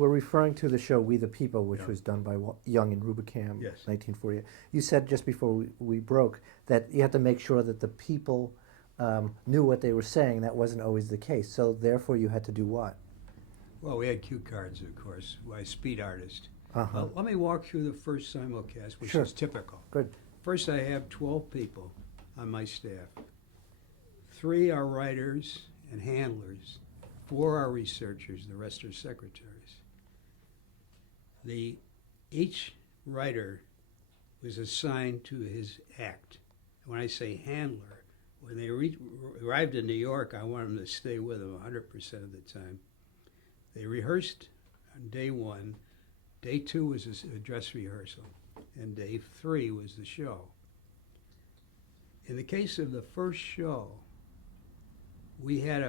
We're referring to the show We the People, which Yeah. was done by Young and Rubicam, Yes. 1948. You said just before we broke that you had to make sure that the people knew what they were saying. That wasn't always the case. So therefore, you had to do what? Well, we had cue cards, of course, by Speed Artist. Uh-huh. Let me walk through the first simulcast, which Sure. is typical. Good. First, I have 12 people on my staff. 3 are writers and handlers. 4 are researchers. The rest are secretaries. Each writer was assigned to his act. When I say handler, when they arrived in New York, I wanted them to stay with them 100% of the time. They rehearsed on day 1. Day 2 was a dress rehearsal, and day 3 was the show. In the case of the first show, we had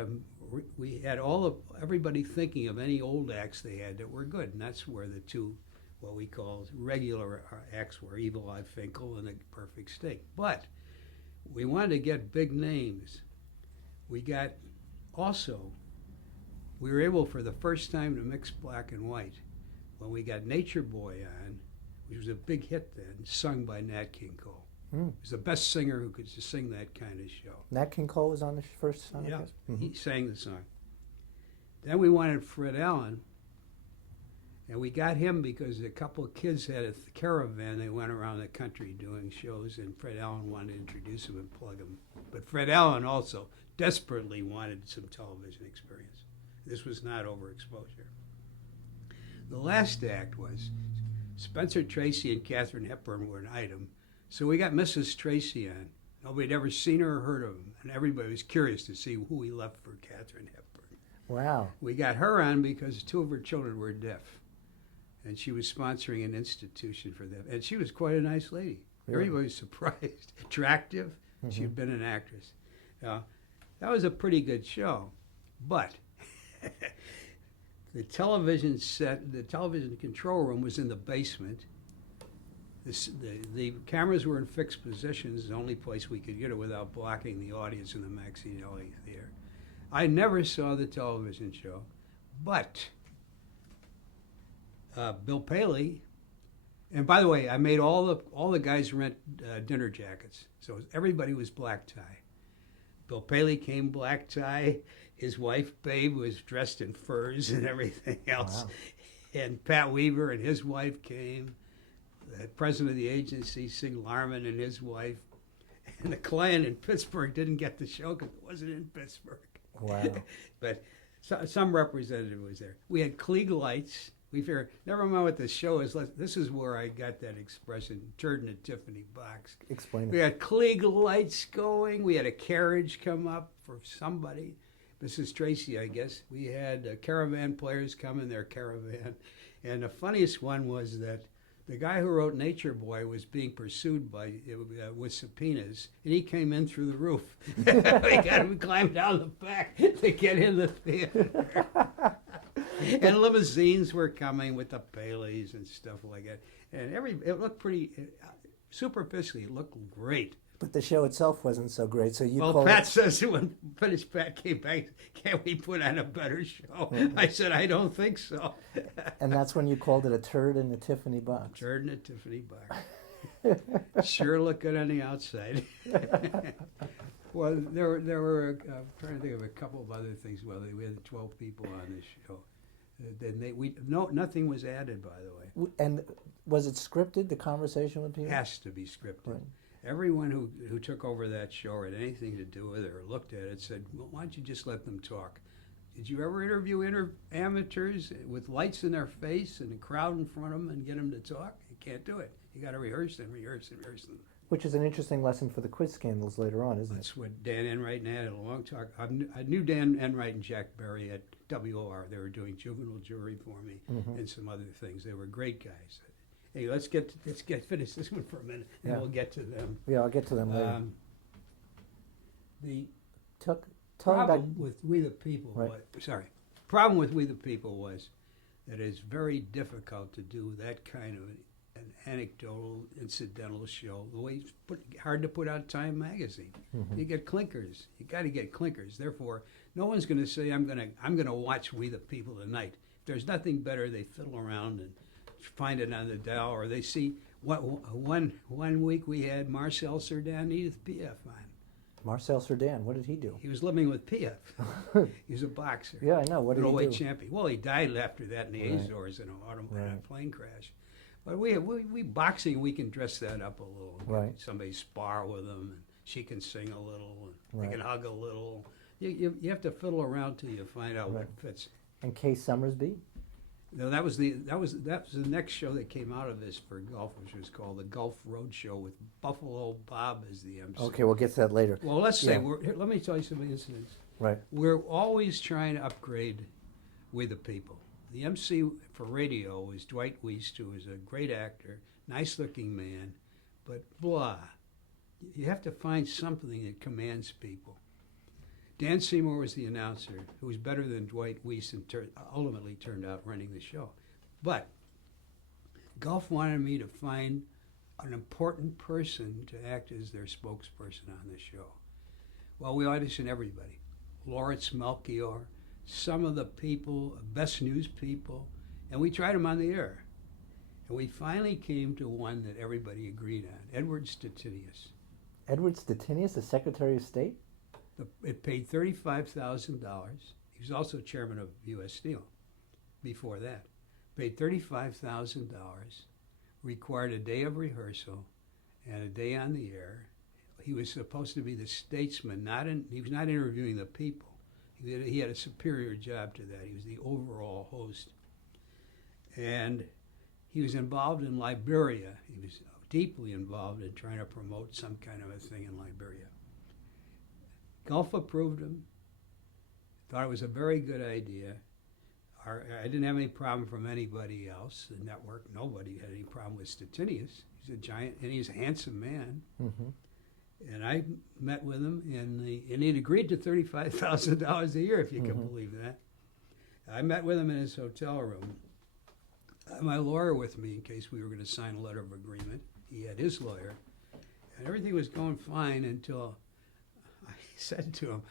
everybody thinking of any old acts they had that were good, and that's where the 2, what we call regular acts were, Evil Eye Finkel and A Perfect Steak. But we wanted to get big names. We were able for the first time to mix black and white when we got Nature Boy on, which was a big hit then, sung by Nat King Cole. Mm. He was the best singer who could sing that kind of show. Nat King Cole was on the first song? Yeah, Mm-hmm. he sang the song. Then we wanted Fred Allen, and we got him because a couple of kids had a caravan. They went around the country doing shows, and Fred Allen wanted to introduce him and plug him. But Fred Allen also desperately wanted some television experience. This was not overexposure. The last act was Spencer Tracy and Katharine Hepburn were an item. So we got Mrs. Tracy on. Nobody had ever seen her or heard of him, and everybody was curious to see who we left for Katharine Hepburn. Wow. We got her on because 2 of her children were deaf, and she was sponsoring an institution for them. And she was quite a nice lady. Really? Everybody was surprised. Attractive. Mm-hmm. She'd been an actress. That was a pretty good show, but the television control room was in the basement. The cameras were in fixed positions, the only place we could get it without blocking the audience in the Maxine Elliott Theater. I never saw the television show, but Bill Paley, and by the way, I made all the guys rent dinner jackets, so everybody was black tie. Bill Paley came black tie. His wife, Babe, was dressed in furs and everything else. Wow. And Pat Weaver and his wife came. The president of the agency, Sig Larman, and his wife. And the client in Pittsburgh didn't get the show because it wasn't in Pittsburgh. Wow. But some representative was there. We had Klieg lights. We figured, never mind what the show is. This is where I got that expression, turd in a Tiffany box. Explain it. We had Klieg lights going. We had a carriage come up for somebody. Mrs. Tracy, I guess. We had caravan players come in their caravan. And the funniest one was that the guy who wrote Nature Boy was being pursued with subpoenas, and he came in through the roof. We got him climbed down the back to get in the theater. And limousines were coming with the Paleys and stuff like that. And it looked pretty, superficially, it looked great. But the show itself wasn't so great, so you Well, called Pat says when Pat came back, can't we put on a better show? Mm-hmm. I said, I don't think so. And that's when you called it a turd in a Tiffany box. Turd in a Tiffany box. Sure look good on the outside. Well, there were I'm trying to think of a couple of other things. Well, we had 12 people on this show. Nothing was added, by the way. And was it scripted, the conversation with people? Has to be scripted. Right. Everyone who took over that show or had anything to do with it or looked at it said, well, why don't you just let them talk? Did you ever interview amateurs with lights in their face and a crowd in front of them and get them to talk? You can't do it. You got to rehearse and rehearse and rehearse them. Which is an interesting lesson for the quiz scandals later on, isn't That's what Dan Enright and I had a long talk. I knew Dan Enright and Jack Berry at WOR. They were doing juvenile jury for me and some other things. They were great guys. Hey, let's finish this one for a minute, and we'll get to them. Yeah, I'll get to them later. The Tell problem with We the People Right. problem with We the People was that it's very difficult to do that kind of an anecdotal, incidental show. The way it's hard to put out Time magazine. You get clinkers. You got to get clinkers. Therefore, no one's going to say I'm going to watch We the People tonight there's nothing better, they fiddle around and find it on the dial, or they see one week we had Marcel Cerdan, Edith Piaf on. Marcel Cerdan, what did he do? He was living with Piaf. He was a boxer. Yeah, I know. What did he Middleweight do? champion. Well, he died after that in the Right. Azores in in Right. a plane crash. But we boxing, we can dress that up a little. Right. Somebody spar with him, and she can sing a little, and Right. they can hug a little. You have to fiddle around till you find out Right. what fits. And Case Summersby? No, that was the next show that came out of this for golf, which was called the Gulf Road Show with Buffalo Bob as the MC. Okay, we'll get to that later. Well, let's say Yeah. here, let me tell you some incidents. Right. We're always trying to upgrade with the people. The MC for radio was Dwight Weiss, who was a great actor, nice-looking man, but blah. You have to find something that commands people. Dan Seymour was the announcer, who was better than Dwight Weiss and ultimately turned out running the show. But Gulf wanted me to find an important person to act as their spokesperson on the show. Well, we auditioned everybody. Lawrence Melchior, some of the people, best news people, and we tried them on the air. And we finally came to one that everybody agreed on, Edward Stettinius. Edward Stettinius, the Secretary of State? It paid $35,000. He was also chairman of U.S. Steel before that. Paid $35,000, required a day of rehearsal and a day on the air. He was supposed to be the statesman, he was not interviewing the people. He had a superior job to that. He was the overall host. And he was involved in Liberia. He was deeply involved in trying to promote some kind of a thing in Liberia. Gulf approved him, thought it was a very good idea. I didn't have any problem from anybody else. The network, nobody had any problem with Stettinius. He's a giant, and he's a handsome man. Mm-hmm. And I met with him, and he'd agreed to $35,000 a year, if you can believe that. I met with him in his hotel room. I had my lawyer with me in case we were going to sign a letter of agreement. He had his lawyer. And everything was going fine until I said to him,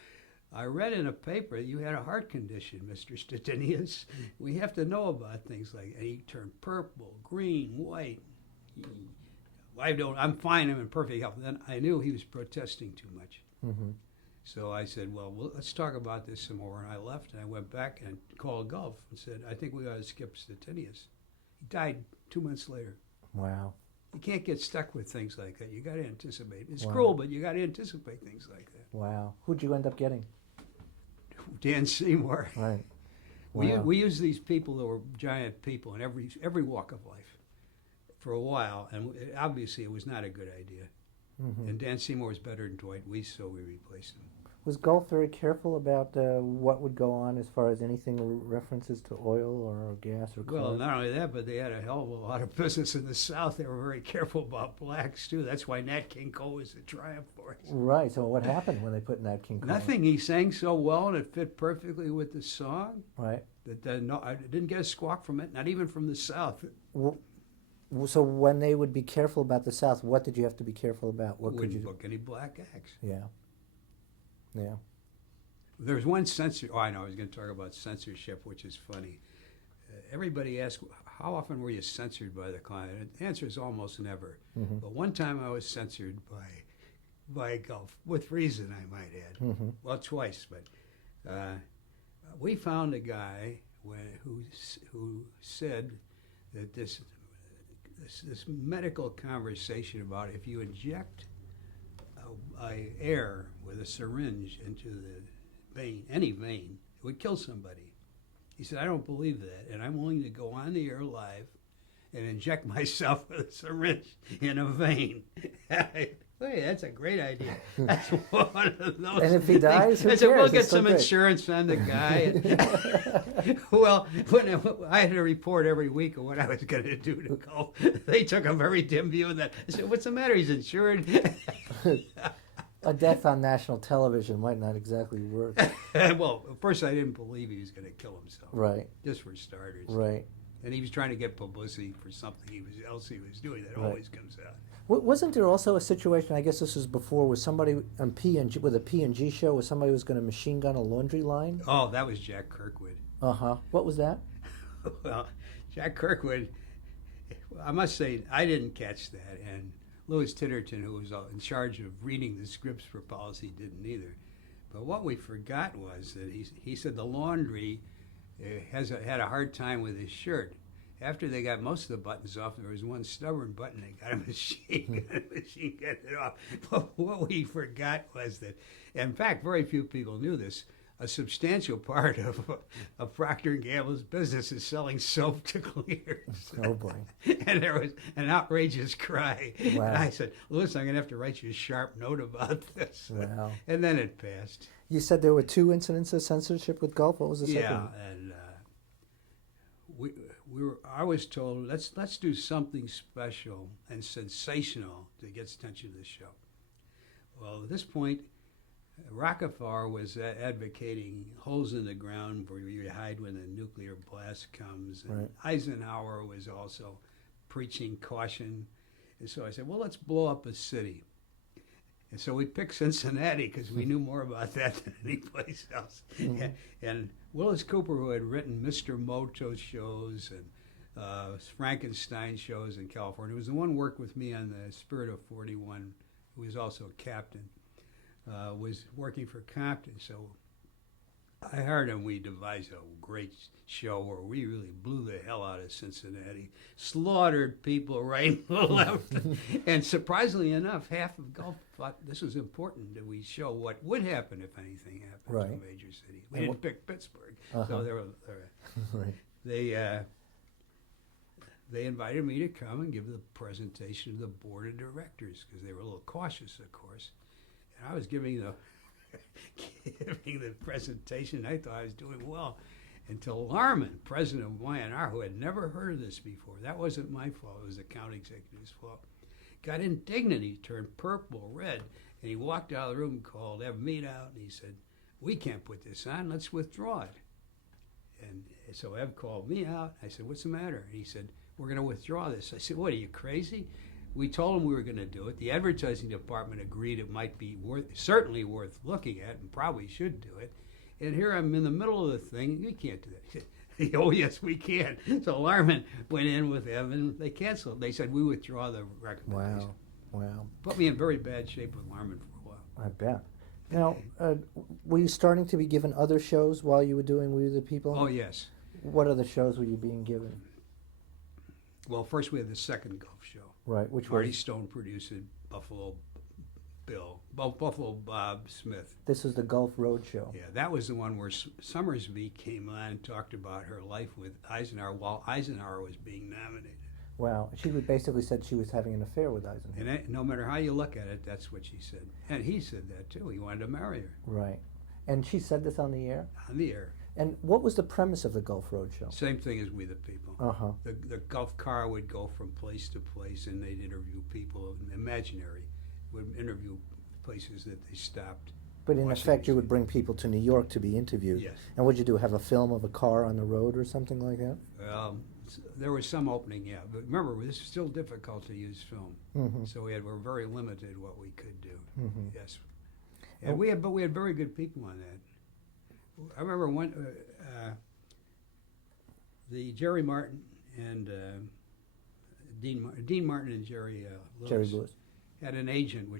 I read in a paper that you had a heart condition, Mr. Stettinius. We have to know about things like that. And he turned purple, green, white. I'm fine, I'm in perfect health. Then I knew he was protesting too much. Mm-hmm. So I said, well, let's talk about this some more. And I left, and I went back and called Gulf and said, I think we ought to skip Stettinius. He died 2 months later. Wow. You can't get stuck with things like that. You got to anticipate. It's Wow. cruel, but you got to anticipate things like that. Wow. Who'd you end up getting? Dan Seymour. Right. We used these people that were giant people in every walk of life for a while, and obviously it was not a good idea. Mm-hmm. And Dan Seymour was better than Dwight Weiss, so we replaced him. Was Gulf very careful about what would go on as far as anything references to oil or gas or coal? Well, not only that, but they had a hell of a lot of business in the South. They were very careful about blacks, too. That's why Nat King Cole was a triumph for us. Right. So what happened when they put Nat King Cole? Nothing. He sang so well, and it fit perfectly with the song. Right. That no, I didn't get a squawk from it, not even from the South. So when they would be careful about the South, what did you have to be careful about? What could Wouldn't you book any black acts. Yeah. Yeah. There's one censor. Oh, I know. I was going to talk about censorship, which is funny. Everybody asks, how often were you censored by the client? The answer is almost never. Mm-hmm. But one time I was censored by Gulf, with reason, I might add. Mm-hmm. Well, twice, but we found a guy who said that this medical conversation about if you inject air with a syringe into the vein, any vein, it would kill somebody. He said, I don't believe that, and I'm willing to go on the air live and inject myself with a syringe in a vein. Hey, that's a great idea. That's one of those. And if he dies, who I said, we'll cares? get It's so some great. insurance on the guy. Well, when I had to report every week of what I was going to do to Gulf, they took a very dim view of that. I said, what's the matter? He's insured. A death on national television might not exactly work. Well, at first I didn't believe he was going to kill himself. Right. Just for starters. Right. And he was trying to get publicity for something else he was doing that Right. always comes out. Wasn't there also a situation, I guess this was before, with somebody on with a P&G show where somebody was going to machine gun a laundry line? Oh, that was Jack Kirkwood. Uh-huh. What was that? Well, Jack Kirkwood, I must say, I didn't catch that, and Louis Titterton, who was in charge of reading the scripts for policy, didn't either. But what we forgot was that he said the laundry had a hard time with his shirt. After they got most of the buttons off, there was one stubborn button. They got a machine gun it off. But what we forgot was that, in fact, very few people knew this. A substantial part of Procter & Gamble's business is selling soap to cleaners. Oh, boy. And there was an outrageous cry. Wow. And I said, Louis, I'm going to have to write you a sharp note about this. Wow. And then it passed. You said there were 2 incidents of censorship with Gulf. What was the second? Yeah, and I was told, let's do something special and sensational to get attention to the show. Well, at this point, Rockefeller was advocating holes in the ground where you hide when the nuclear blast comes. And Right. Eisenhower was also preaching caution. And so I said, well, let's blow up a city. And so we picked Cincinnati because we knew more about that than any place else. Mm-hmm. And Willis Cooper, who had written Mr. Moto shows and Frankenstein shows in California, was the one who worked with me on the Spirit of 41, who was also a captain. Was working for Compton, so I hired him. We devised a great show where we really blew the hell out of Cincinnati, slaughtered people right and left, and surprisingly enough, half of Gulf thought this was important that we show what would happen if anything happened Right. to a major city. We didn't pick Pittsburgh, Uh-huh. so Right. they invited me to come and give the presentation to the board of directors because they were a little cautious, of course. I was giving the presentation. I thought I was doing well until Larman, president of Y&R, who had never heard of this before, that wasn't my fault, it was the county executive's fault, got indignant. He turned purple, red, and he walked out of the room and called Ev Mead out, and he said, we can't put this on, let's withdraw it. And so Ev called me out. I said, what's the matter? And he said, we're going to withdraw this. I said, what, are you crazy? We told them we were going to do it. The advertising department agreed it might be certainly worth looking at and probably should do it. And here I'm in the middle of the thing. You can't do that. He said, oh, yes, we can. So Larman went in with Evan. They canceled. They said, we withdraw the recommendation. Wow. Put me in very bad shape with Larman for a while. I bet. Now, were you starting to be given other shows while you were doing We the People? Oh, yes. What other shows were you being given? Well, first we had the second Gulf show. Right, which Marty was? Stone produced it, Buffalo Bob Smith. This is the Gulf Road show. Yeah, that was the one where Summersby came on and talked about her life with Eisenhower while Eisenhower was being nominated. Wow. She basically said she was having an affair with Eisenhower. And no matter how you look at it, that's what she said. And he said that too. He wanted to marry her Right. And she said this on the air? on the air. And what was the premise of the Gulf Road show? Same thing as We the People. Uh-huh. The Gulf car would go from place to place and they'd interview people, imaginary, would interview places that they stopped. But in Washington effect, you would State. bring people to New York to be interviewed. Yes. And what'd you do, have a film of a car on the road or something like that? There was some opening, yeah. But remember, it was still difficult to use film. Mm-hmm. So we're very limited what we could do. Mm-hmm. Yes. And we had very good people on that. I remember the Jerry Martin and Dean Martin and Jerry Lewis. Jerry Lewis. Had an agent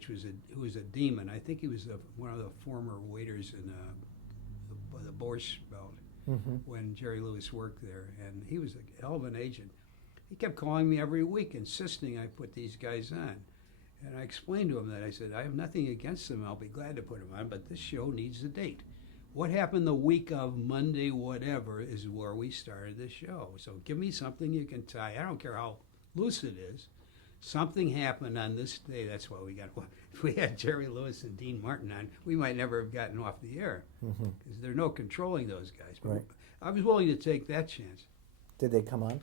who was a demon. I think he was one of the former waiters in the Borscht Belt Mm-hmm. when Jerry Lewis worked there, and he was a hell of an agent. He kept calling me every week, insisting I put these guys on. And I explained to him that I said, I have nothing against them. I'll be glad to put them on, but this show needs a date. What happened the week of Monday, whatever, is where we started the show. So give me something you can tie. I don't care how loose it is. Something happened on this day. That's why we got. If we had Jerry Lewis and Dean Martin on, we might never have gotten off the air Mm-hmm. because there's no controlling those guys. But Right. I was willing to take that chance. Did they come on?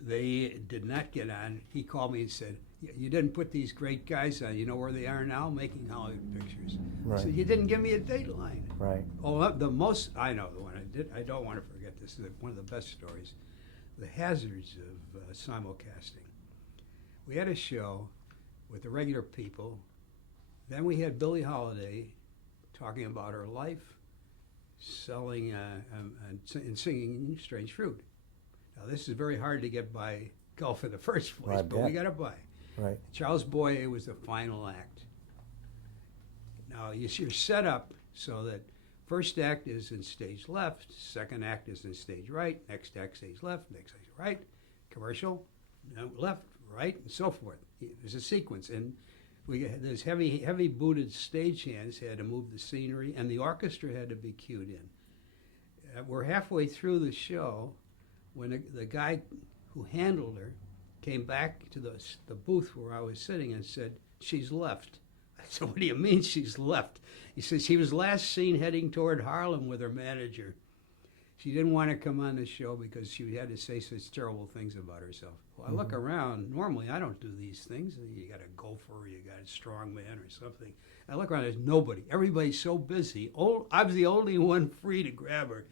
They did not get on. He called me and said, "You didn't put these great guys on. You know where they are now, making Hollywood pictures." Right. I said, "You didn't give me a dateline." Right. Oh, the most I know the one I did. I don't want to forget this. Is one of the best stories. The hazards of simulcasting. We had a show with the regular people. Then we had Billie Holiday talking about her life selling and singing Strange Fruit. Now, this is very hard to get by Gulf in the first place, but we got to buy. Right. Charles Boyer was the final act. Now, you're set up so that first act is in stage left, second act is in stage right, next act stage left, next stage right, commercial, left, right, and so forth. There's a sequence, and there's heavy booted stagehands had to move the scenery, and the orchestra had to be cued in. We're halfway through the show when the guy who handled her came back to the booth where I was sitting and said, "She's left." I said, "What do you mean she's left?" He says, "She was last seen heading toward Harlem with her manager. She didn't want to come on the show because she had to say such terrible things about herself." Well, I look around. Normally, I don't do these things. You got a gopher, you got a strong man or something. I look around, there's nobody. Everybody's so busy. I was the only one free to grab her.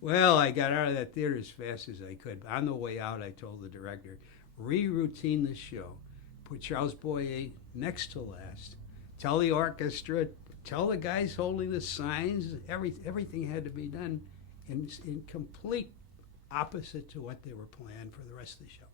Well, I got out of that theater as fast as I could. On the way out, I told the director, re-routine the show. Put Charles Boyer next to last. Tell the orchestra, tell the guys holding the signs, everything had to be done in complete opposite to what they were planned for the rest of the show.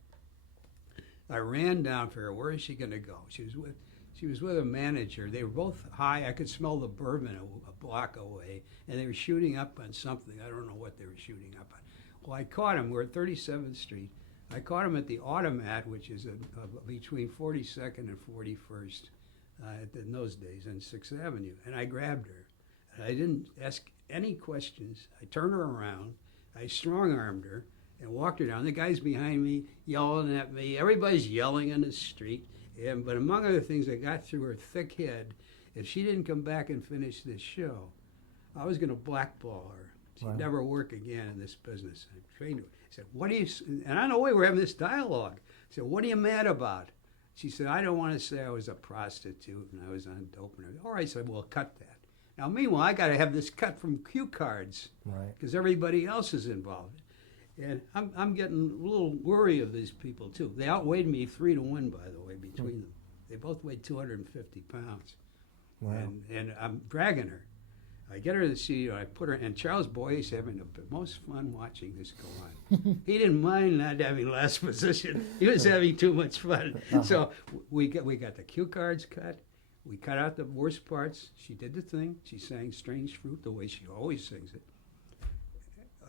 I ran down for her. Where is she going to go? She was with a manager. They were both high. I could smell the bourbon a block away, and they were shooting up on something. I don't know what they were shooting up on. Well, I caught them. We're at 37th Street. I caught them at the Automat, which is between 42nd and 41st in those days, on 6th Avenue. And I grabbed her. And I didn't ask any questions. I turned her around. I strong-armed her and walked her down. The guy's behind me yelling at me. Everybody's yelling in the street. But among other things, I got through her thick head. If she didn't come back and finish this show, I was going to blackball her. She'd never work again in this business. I trained her. I said, "What are you?" And on the way, we're having this dialogue. I said, "What are you mad about?" She said, "I don't want to say I was a prostitute and I was on dope." And all right, I said, "Well, cut that." Now, meanwhile, I got to have this cut from cue cards because everybody else is involved. And I'm getting a little worried of these people, too. They outweighed me 3-1, by the way, between them. They both weighed 250 pounds. Wow. And I'm dragging her. I get her to the studio, I put her, and Charles Boyer's having the most fun watching this go on. He didn't mind not having last position. He was having too much fun. So we got the cue cards cut. We cut out the worst parts. She did the thing. She sang Strange Fruit the way she always sings it.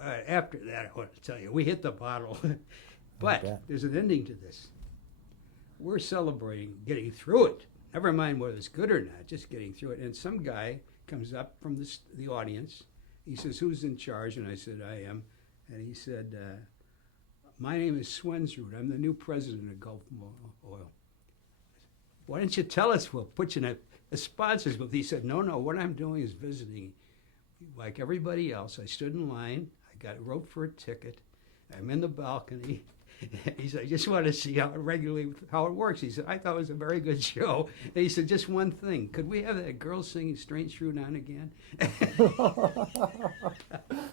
After that, I want to tell you, we hit the bottle. But there's an ending to this. We're celebrating getting through it. Never mind whether it's good or not, just getting through it. And some guy comes up from the audience. He says, "Who's in charge?" And I said, "I am." And he said, "My name is Swensrud. I'm the new president of Gulf Oil. Why don't you tell us? We'll put you in a sponsors booth." He said, no, what I'm doing is visiting. Like everybody else, I stood in line. I wrote for a ticket. I'm in the balcony. He said, "I just want to see how it works." He said, "I thought it was a very good show." And he said, "Just one thing. Could we have that girl singing Strange Fruit on again?"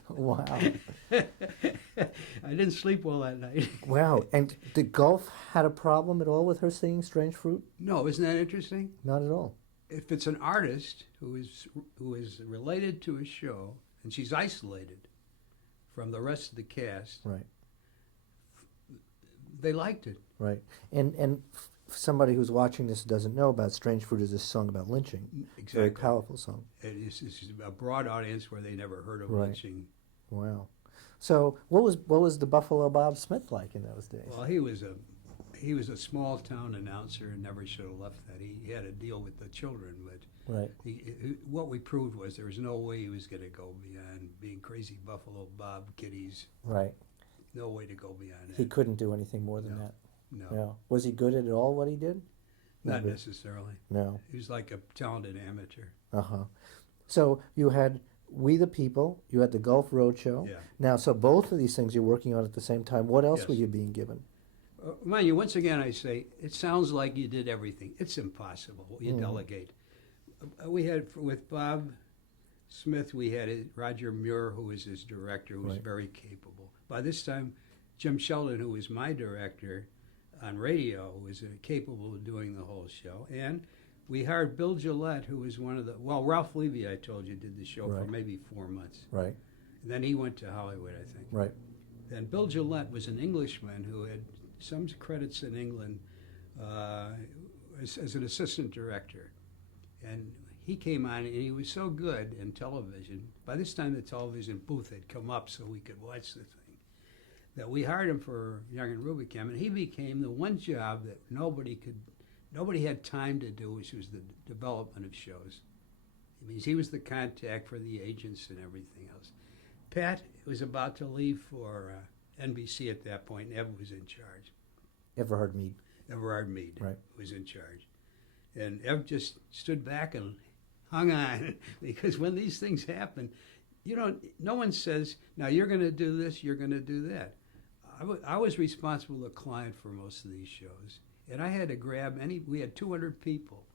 Wow. I didn't sleep well that night. Wow. And did Gulf had a problem at all with her singing Strange Fruit? No, isn't that interesting? Not at all. If it's an artist who is related to a show and she's isolated from the rest of the cast, right, they liked it. Right. And somebody who's watching this doesn't know about Strange Fruit is a song about lynching. Exactly. Very powerful song. It's a broad audience where they never heard of Right. lynching. Wow. So what was the Buffalo Bob Smith like in those days? Well, he was a small town announcer and never should have left that. He had to deal with the children, but right. What we proved was there was no way he was going to go beyond being crazy Buffalo Bob kiddies. Right. No way to go beyond that. He couldn't do anything more than that. No. No. Was he good at all what he did? Not necessarily. No. He was like a talented amateur. Uh-huh. So you had We the People, you had the Gulf Roadshow. Yeah. Now, so both of these things you're working on at the same time. What else Yes. were you being given? Mind you, once again, I say, it sounds like you did everything. It's impossible. You delegate. We had, with Bob Smith, we had Roger Muir, who was his director, who was Right. very capable. By this time, Jim Sheldon, who was my director on radio, was capable of doing the whole show. And We hired Bill Gillette, who was one of the, well, Ralph Levy, I told you, did the show for Right. maybe 4 months. Right. And then he went to Hollywood, I think. Right. Then Bill Gillette was an Englishman who had some credits in England as an assistant director. And he came on, and he was so good in television. By this time, the television booth had come up so we could watch the thing, that we hired him for Young and Rubicam, and he became the one job that nobody had time to do, which was the development of shows. It means he was the contact for the agents and everything else. Pat was about to leave for NBC at that point, and Ev was in charge. Everhard Mead. Everard Mead Right. was in charge. And Ev just stood back and hung on, because when these things happen, no one says, now you're going to do this, you're going to do that. I was responsible to client for most of these shows, and I had to grab we had 200 people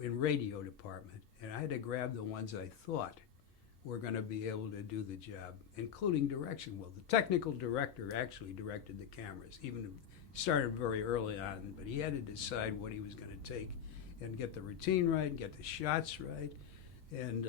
in radio department, and I had to grab the ones I thought were going to be able to do the job, including direction. Well, the technical director actually directed the cameras, even started very early on, but he had to decide what he was going to take and get the routine right, get the shots right, and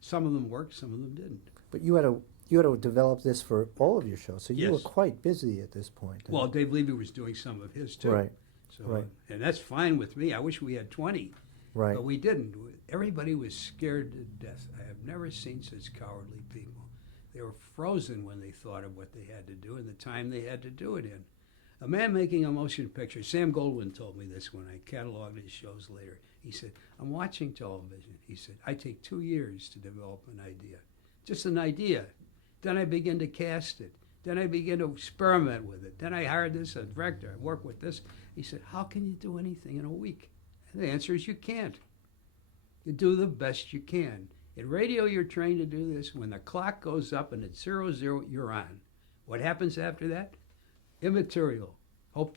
some of them worked, some of them didn't. But you had to develop this for all of your shows, so you Yes. were quite busy at this point. Well, Dave Levy was doing some of his too. Right. So, Right. and that's fine with me. I wish we had 20, Right. but we didn't. Everybody was scared to death. I have never seen such cowardly people. They were frozen when they thought of what they had to do and the time they had to do it in. A man making a motion picture, Sam Goldwyn told me this when I cataloged his shows later. He said, I'm watching television. He said, I take 2 years to develop an idea. Just an idea. Then I begin to cast it. Then I begin to experiment with it. Then I hired this a director. I work with this. He said, how can you do anything in a week? And the answer is you can't. You do the best you can. In radio, you're trained to do this. When the clock goes up and it's 00, you're on. What happens after that? Immaterial.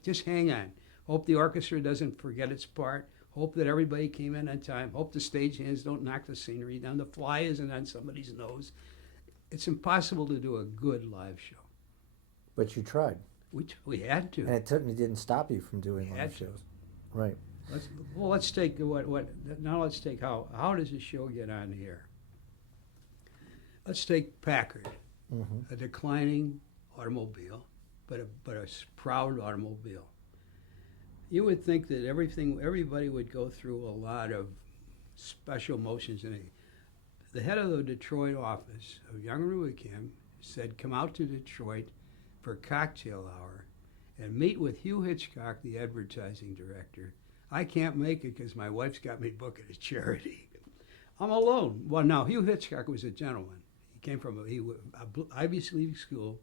Just hang on. Hope the orchestra doesn't forget its part. Hope that everybody came in on time. Hope the stagehands don't knock the scenery down. The fly isn't on somebody's nose. It's impossible to do a good live show. But you tried. We had to. And it certainly didn't stop you from doing We live had to. shows. Right. Let's take let's take how does a show get on the air? Let's take Packard, Mm-hmm. a declining automobile, but a proud automobile. You would think that everybody would go through a lot of special motions. And the head of the Detroit office of Young and Rubicam said, come out to Detroit for cocktail hour and meet with Hugh Hitchcock, the advertising director. I can't make it because my wife's got me booked at a charity. I'm alone. Well, now, Hugh Hitchcock was a gentleman. He came from a Ivy League school.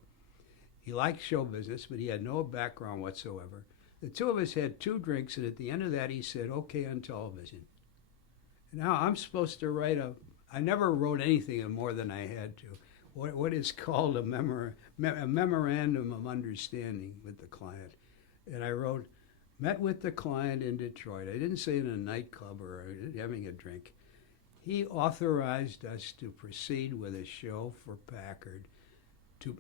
He liked show business, but he had no background whatsoever. The two of us had 2 drinks, and at the end of that, he said, okay, on television. Now, I'm supposed to write I never wrote anything more than I had to. What is called a memorandum of understanding with the client. And I wrote, met with the client in Detroit. I didn't say in a nightclub or having a drink. He authorized us to proceed with a show for Packard,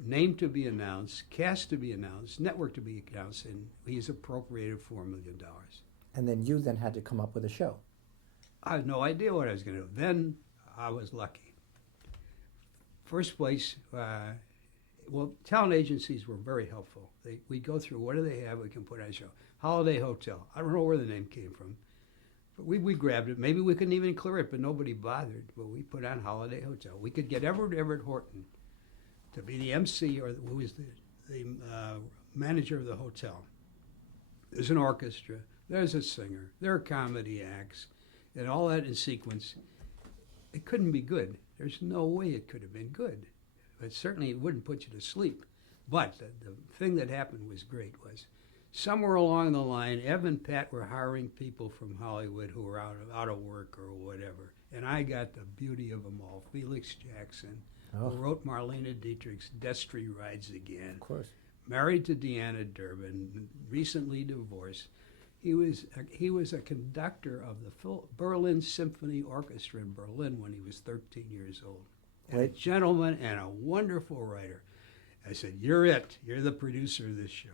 name to be announced, cast to be announced, network to be announced, and he's appropriated $4 million. And then you then had to come up with a show. I had no idea what I was going to do. Then I was lucky. First place, talent agencies were very helpful. We'd go through, what do they have we can put on a show? Holiday Hotel. I don't know where the name came from. But we grabbed it. Maybe we couldn't even clear it, but nobody bothered. But we put on Holiday Hotel. We could get Everett Horton to be the MC, or who was the manager of the hotel. There's an orchestra. There's a singer. There are comedy acts. And all that in sequence. It couldn't be good. There's no way it could have been good. But certainly it wouldn't put you to sleep. But the thing that happened was great was somewhere along the line, Ev and Pat were hiring people from Hollywood who were out of work or whatever. And I got the beauty of them all. Felix Jackson, who wrote Marlene Dietrich's Destry Rides Again. Of course. Married to Deanna Durbin, recently divorced. He was a conductor of the Berlin Symphony Orchestra in Berlin when he was 13 years old. And a gentleman and a wonderful writer. I said, you're it. You're the producer of this show.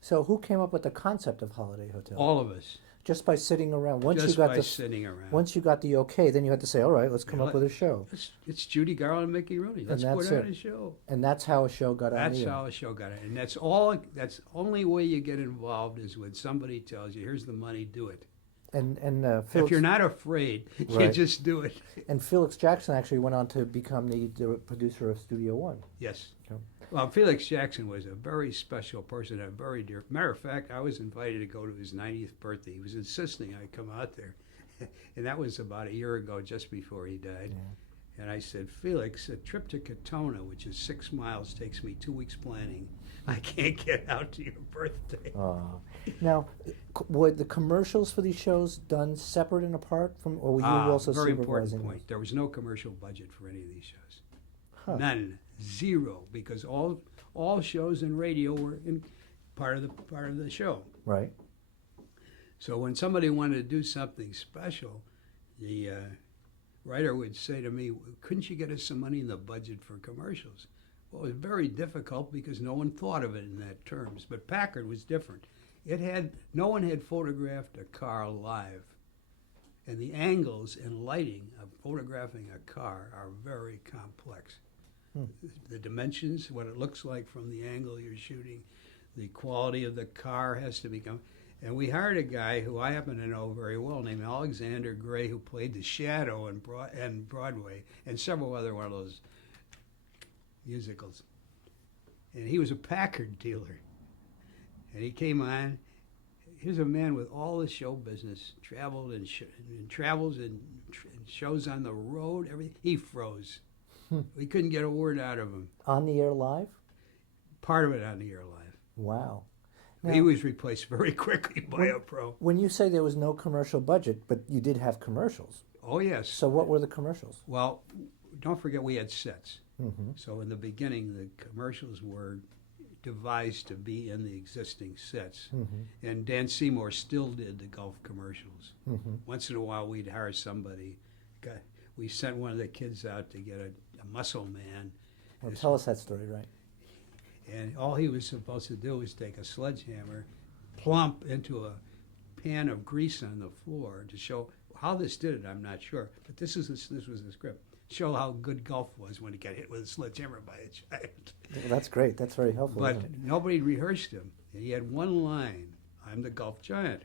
So who came up with the concept of Holiday Hotel? All of us. Just by sitting around. Once just you got by the sitting around. once you got the okay, then you had to say, all right, let's come Yeah, up with a show. It's Judy Garland and Mickey Rooney. Let's And put that's on it. a show. And that's how a show got on That's the air. how a show got it. And that's all. That's the only way you get involved is when somebody tells you, "Here's the money, do it." And If you're not afraid, you Right. just do it. And Felix Jackson actually went on to become the producer of Studio One. Yes. Okay. Well, Felix Jackson was a very special person, a very dear. Matter of fact, I was invited to go to his 90th birthday. He was insisting I come out there, and that was about a year ago, just before he died. Yeah. And I said, Felix, a trip to Katona, which is 6 miles, takes me 2 weeks planning. I can't get out to your birthday. Now, were the commercials for these shows done separate and apart from, or were you also Very important supervising? point. There was no commercial budget for any of these shows. Huh. None, zero, because all shows in radio were in part of the show. Right. So when somebody wanted to do something special, the writer would say to me, "Couldn't you get us some money in the budget for commercials?" Well, it was very difficult because no one thought of it in that terms. But Packard was different. No one had photographed a car live, and the angles and lighting of photographing a car are very complex. The dimensions, what it looks like from the angle you're shooting, the quality of the car has to become. And we hired a guy who I happen to know very well named Alexander Gray, who played the Shadow in Broadway and several other one of those musicals. And he was a Packard dealer. And he came on. Here's a man with all the show business, travels and shows on the road, everything. He froze. We couldn't get a word out of him. On the air live? Part of it on the air live. Wow. He was replaced very quickly by a pro. When you say there was no commercial budget, but you did have commercials. Oh, yes. So what were the commercials? Well, don't forget we had sets. Mm-hmm. So in the beginning, the commercials were devised to be in the existing sets. Mm-hmm. And Dan Seymour still did the Gulf commercials. Mm-hmm. Once in a while, we'd hire somebody. We sent one of the kids out to get a muscle man. Well, tell us that story, right? And all he was supposed to do was take a sledgehammer, plump into a pan of grease on the floor to show how this did it. I'm not sure, but this was the script. Show how good golf was when he got hit with a sledgehammer by a giant. Well, that's great. That's very helpful. But isn't it? nobody rehearsed him. And he had one line: "I'm the golf giant."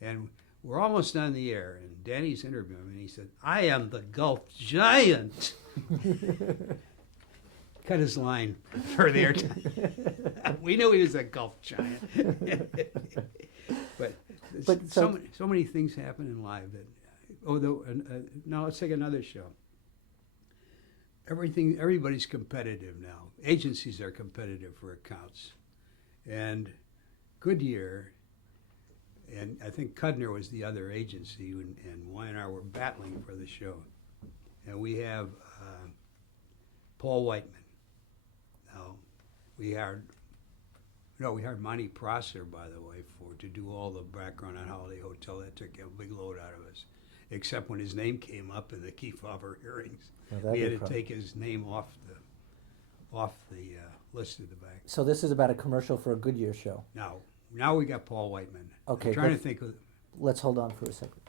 And we're almost on the air, and Danny's interviewing him, and he said, "I am the golf giant." Cut his line for the airtime. We knew he was a golf giant. but so many things happen in live that. Now let's take another show. Everybody's competitive now. Agencies are competitive for accounts, and Goodyear, and I think Cudner was the other agency, and Y&R were battling for the show, and we have Paul Whiteman. Now we hired Monty Prosser, by the way, to do all the background on Holiday Hotel. That took a big load out of us, except when his name came up in the Kefauver hearings. We had to take his name off the list at the back. So this is about a commercial for a Goodyear show. Now we got Paul Whiteman. Okay, I'm trying to think of. Let's hold on for a second.